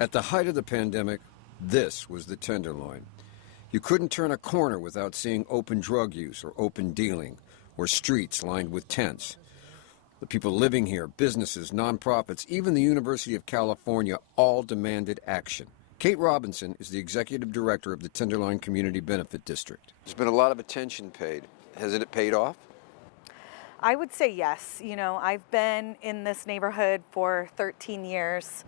At the height of the pandemic, this was the Tenderloin. You couldn't turn a corner without seeing open drug use or open dealing, or streets lined with tents. The people living here, businesses, nonprofits, even the University of California, all demanded action. Kate Robinson is the executive director of the Tenderloin Community Benefit District. There's been a lot of attention paid. Hasn't it paid off? I would say yes. You know, I've been in this neighborhood for 13 years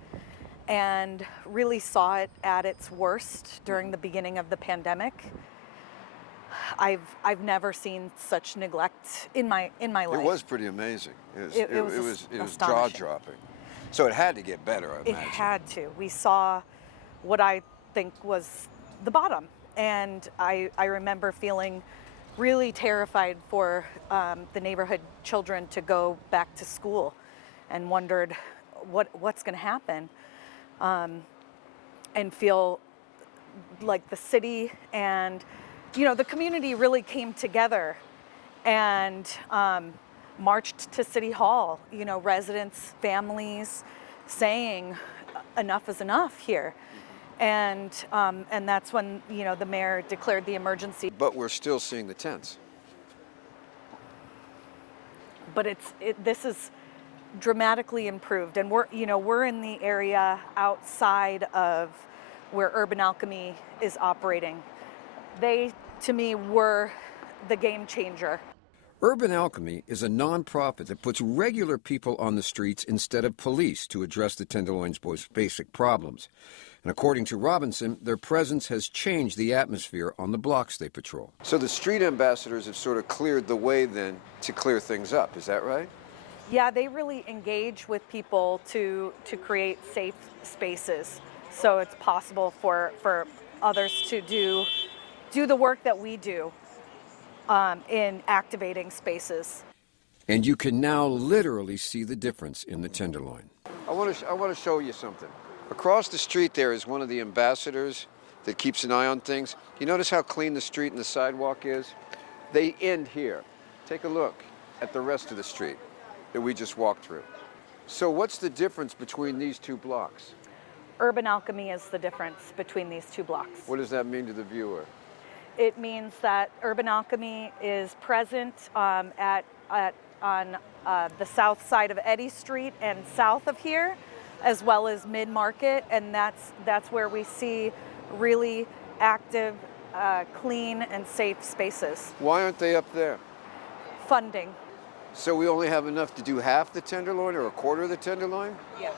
and really saw it at its worst during the beginning of the pandemic. I've never seen such neglect in my life. It was pretty amazing. It was jaw-dropping. So it had to get better, I imagine. It had to. We saw what I think was the bottom, and I remember feeling really terrified for the neighborhood children to go back to school, and wondered what's going to happen, and feel like the city and the community really came together and marched to City Hall, residents, families saying enough is enough here. And that's when, the mayor declared the emergency. But we're still seeing the tents. But this is dramatically improved, and we're in the area outside of where Urban Alchemy is operating. They, to me, were the game changer. Urban Alchemy is a nonprofit that puts regular people on the streets instead of police to address the Tenderloin's most basic problems. And according to Robinson, their presence has changed the atmosphere on the blocks they patrol. So the street ambassadors have sort of cleared the way then to clear things up, is that right? Yeah, they really engage with people to create safe spaces, so it's possible for others to do the work that we do in activating spaces. And you can now literally see the difference in the Tenderloin. I want to show you something. Across the street there is one of the ambassadors that keeps an eye on things. You notice how clean the street and the sidewalk is? They end here. Take a look at the rest of the street that we just walked through. So what's the difference between these two blocks? Urban Alchemy is the difference between these two blocks. What does that mean to the viewer? It means that Urban Alchemy is present on the south side of Eddy Street and south of here, as well as Mid-Market, and that's where we see really active, clean, and safe spaces. Why aren't they up there? Funding. So we only have enough to do half the Tenderloin or a quarter of the Tenderloin? Yeah.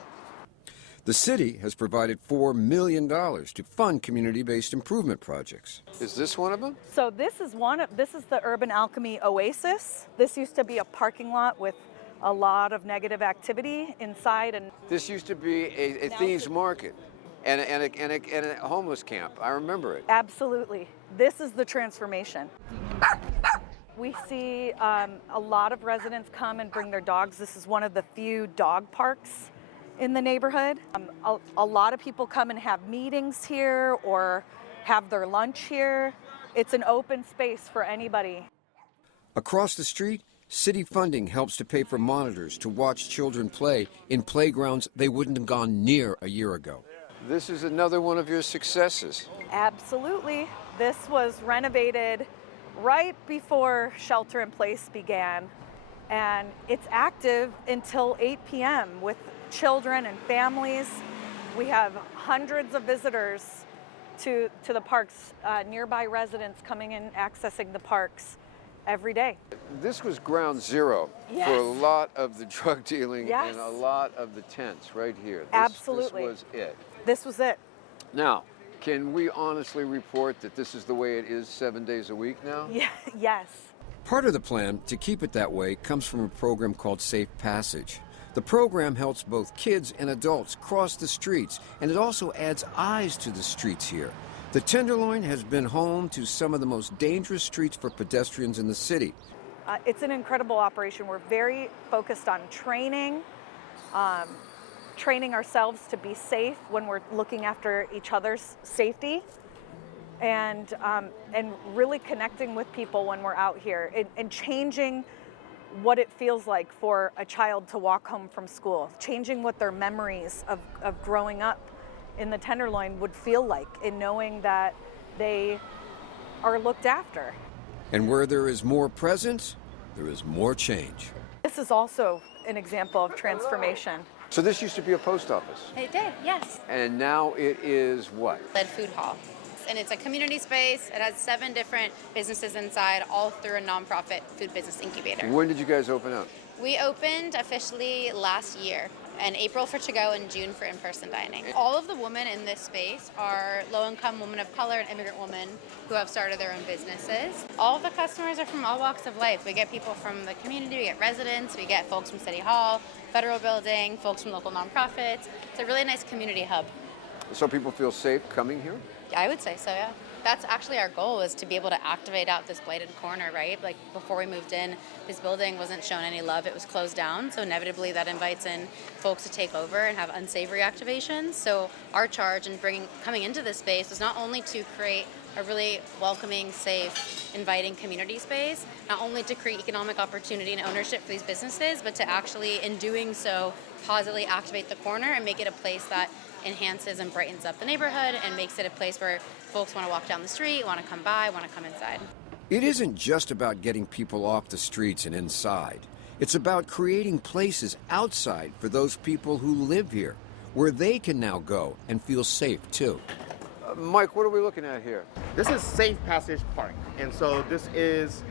The city has provided $4 million to fund community-based improvement projects. Is this one of them? So this is the Urban Alchemy Oasis. This used to be a parking lot with a lot of negative activity inside, and this used to be a thieves market and a homeless camp. I remember it. Absolutely. This is the transformation. We see a lot of residents come and bring their dogs. This is one of the few dog parks in the neighborhood. A lot of people come and have meetings here or have their lunch here. It's an open space for anybody. Across the street, city funding helps to pay for monitors to watch children play in playgrounds they wouldn't have gone near a year ago. This is another one of your successes. Absolutely. This was renovated right before shelter in place began, and it's active until 8 p.m. with children and families. We have hundreds of visitors to the parks, nearby residents coming in, accessing the parks every day. This was ground zero Yes. for a lot of the drug dealing Yes. and a lot of the tents right here. Absolutely. This was it. This was it. Now, can we honestly report that this is the way it is 7 days a week now? Yeah, yes. Part of the plan to keep it that way comes from a program called Safe Passage. The program helps both kids and adults cross the streets, and it also adds eyes to the streets here. The Tenderloin has been home to some of the most dangerous streets for pedestrians in the city. It's an incredible operation. We're very focused on training ourselves to be safe when we're looking after each other's safety, and really connecting with people when we're out here, and changing what it feels like for a child to walk home from school, changing what their memories of growing up in the Tenderloin would feel like, in knowing that they are looked after. And where there is more presence, there is more change. This is also an example of transformation. So this used to be a post office. It did, yes. And now it is what? Led food hall. And it's a community space. It has 7 different businesses inside, all through a nonprofit food business incubator. When did you guys open up? We opened officially last year, in April for to-go and June for in-person dining. All of the women in this space are low-income women of color and immigrant women who have started their own businesses. All of the customers are from all walks of life. We get people from the community, we get residents, we get folks from City Hall, Federal Building, folks from local nonprofits. It's a really nice community hub. So people feel safe coming here? I would say so, yeah. That's actually our goal, is to be able to activate out this blighted corner, right? Like before we moved in, this building wasn't shown any love. It was closed down. So inevitably that invites in folks to take over and have unsavory activations. So our charge in coming into this space was not only to create a really welcoming, safe, inviting community space, not only to create economic opportunity and ownership for these businesses, but to actually, in doing so, positively activate the corner and make it a place that enhances and brightens up the neighborhood and makes it a place where folks want to walk down the street, want to come by, want to come inside. It isn't just about getting people off the streets and inside. It's about creating places outside for those people who live here, where they can now go and feel safe too. Mike, what are we looking at here? This is Safe Passage Park, and so this is,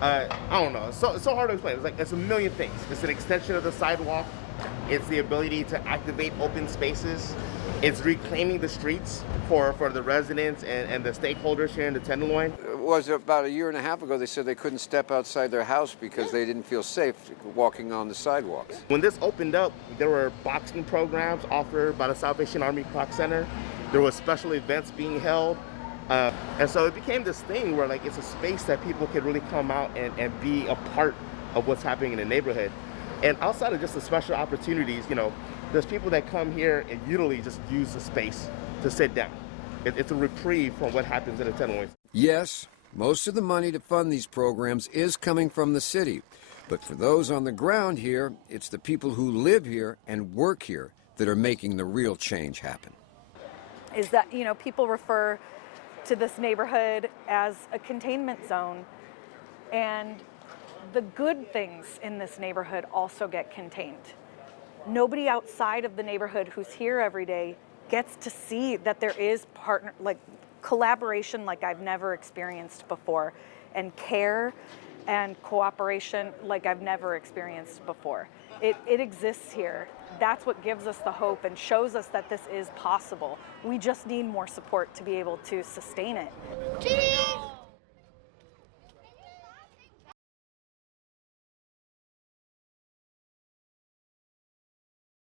I don't know, it's so hard to explain. It's a million things. It's an extension of the sidewalk. It's the ability to activate open spaces. It's reclaiming the streets for the residents and the stakeholders here in the Tenderloin. It was about a year and a half ago they said they couldn't step outside their house because they didn't feel safe walking on the sidewalks. When this opened up, there were boxing programs offered by the Salvation Army Clock Center. There were special events being held. And so it became this thing where it's a space that people could really come out and be a part of what's happening in the neighborhood. And outside of just the special opportunities, there's people that come here and usually just use the space to sit down. It's a reprieve from what happens in the Tenderloin. Yes, most of the money to fund these programs is coming from the city. But for those on the ground here, it's the people who live here and work here that are making the real change happen. Is that, people refer to this neighborhood as a containment zone, and the good things in this neighborhood also get contained. Nobody outside of the neighborhood who's here every day gets to see that there is collaboration like I've never experienced before, and care and cooperation like I've never experienced before. It exists here. That's what gives us the hope and shows us that this is possible. We just need more support to be able to sustain it. Cheese!